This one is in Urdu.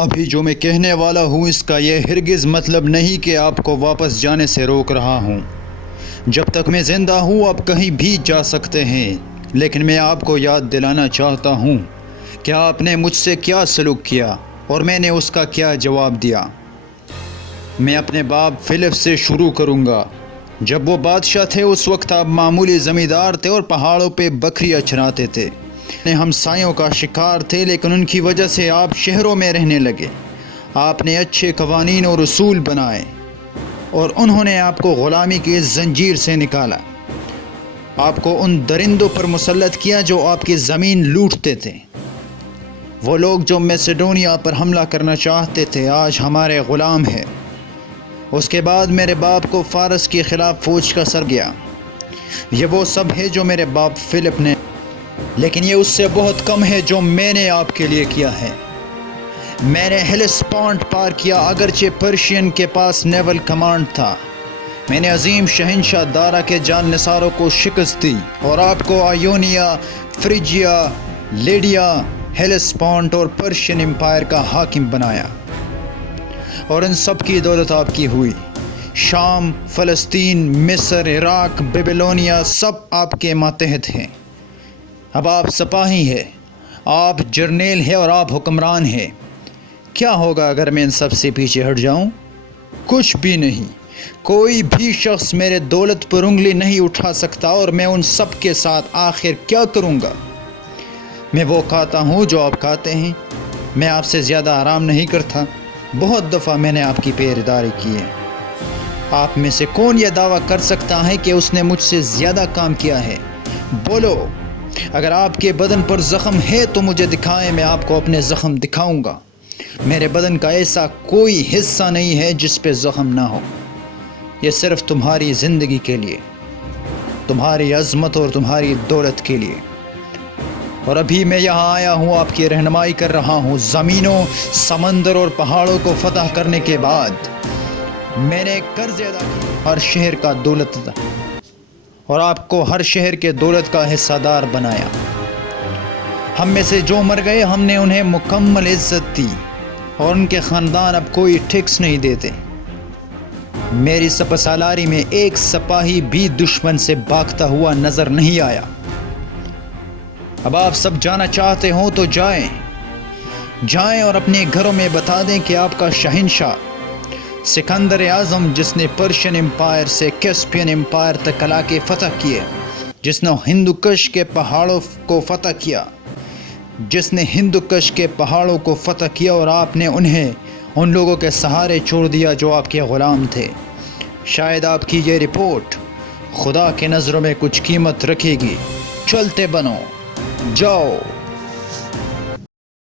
ابھی جو میں کہنے والا ہوں اس کا یہ ہرگز مطلب نہیں کہ آپ کو واپس جانے سے روک رہا ہوں۔ جب تک میں زندہ ہوں آپ کہیں بھی جا سکتے ہیں، لیکن میں آپ کو یاد دلانا چاہتا ہوں کہ آپ نے مجھ سے کیا سلوک کیا اور میں نے اس کا کیا جواب دیا۔ میں اپنے باپ فلپ سے شروع کروں گا۔ جب وہ بادشاہ تھے اس وقت آپ معمولی زمیندار تھے اور پہاڑوں پہ بکریاں چراتے تھے۔ ہمسایوں کا شکار تھے، لیکن ان کی وجہ سے آپ شہروں میں رہنے لگے۔ آپ نے اچھے قوانین اور اصول بنائے اور انہوں نے آپ کو غلامی کی زنجیر سے نکالا۔ آپ کو ان درندوں پر مسلط کیا جو آپ کی زمین لوٹتے تھے۔ وہ لوگ جو میسیڈونیا پر حملہ کرنا چاہتے تھے آج ہمارے غلام ہیں۔ اس کے بعد میرے باپ کو فارس کے خلاف فوج کا سر گیا۔ یہ وہ سب ہے جو میرے باپ فلپ نے، لیکن یہ اس سے بہت کم ہے جو میں نے آپ کے لیے کیا ہے۔ میں نے ہیلیسپونٹ پار کیا، اگرچہ پرشین کے پاس نیول کمانڈ تھا۔ میں نے عظیم شہنشاہ دارا کے جان نثاروں کو شکست دی اور آپ کو آیونیا، فریجیا، لیڈیا، ہیلیسپونٹ اور پرشین امپائر کا حاکم بنایا، اور ان سب کی دولت آپ کی ہوئی۔ شام، فلسطین، مصر، عراق، بیبلونیا سب آپ کے ماتحت ہیں۔ اب آپ سپاہی ہیں، آپ جرنیل ہیں اور آپ حکمران ہیں۔ کیا ہوگا اگر میں ان سب سے پیچھے ہٹ جاؤں؟ کچھ بھی نہیں۔ کوئی بھی شخص میرے دولت پر انگلی نہیں اٹھا سکتا، اور میں ان سب کے ساتھ آخر کیا کروں گا؟ میں وہ کھاتا ہوں جو آپ کھاتے ہیں۔ میں آپ سے زیادہ آرام نہیں کرتا۔ بہت دفعہ میں نے آپ کی پیروی کی ہے۔ آپ میں سے کون یہ دعویٰ کر سکتا ہے کہ اس نے مجھ سے زیادہ کام کیا ہے؟ بولو۔ اگر آپ کے بدن پر زخم ہے تو مجھے دکھائیں، میں آپ کو اپنے زخم دکھاؤں گا۔ میرے بدن کا ایسا کوئی حصہ نہیں ہے جس پہ زخم نہ ہو۔ یہ صرف تمہاری زندگی کے لیے، تمہاری عظمت اور تمہاری دولت کے لیے۔ اور ابھی میں یہاں آیا ہوں، آپ کی رہنمائی کر رہا ہوں۔ زمینوں، سمندر اور پہاڑوں کو فتح کرنے کے بعد میں نے قرض ادا کیا، ہر شہر کا دولت تھا، اور آپ کو ہر شہر کے دولت کا حصہ دار بنایا۔ ہم میں سے جو مر گئے ہم نے انہیں مکمل عزت دی، اور ان کے خاندان اب کوئی ٹیکس نہیں دیتے۔ میری سپہ سالاری میں ایک سپاہی بھی دشمن سے بھاگتا ہوا نظر نہیں آیا۔ اب آپ سب جانا چاہتے ہوں تو جائیں اور اپنے گھروں میں بتا دیں کہ آپ کا شہنشاہ سکندر اعظم، جس نے پرشین امپائر سے کیسپین امپائر تک علاقے فتح کیے، جس نے ہندوکش کے پہاڑوں کو فتح کیا اور آپ نے انہیں ان لوگوں کے سہارے چھوڑ دیا جو آپ کے غلام تھے، شاید آپ کی یہ رپورٹ خدا کے نظروں میں کچھ قیمت رکھے گی۔ چلتے بنو، جاؤ۔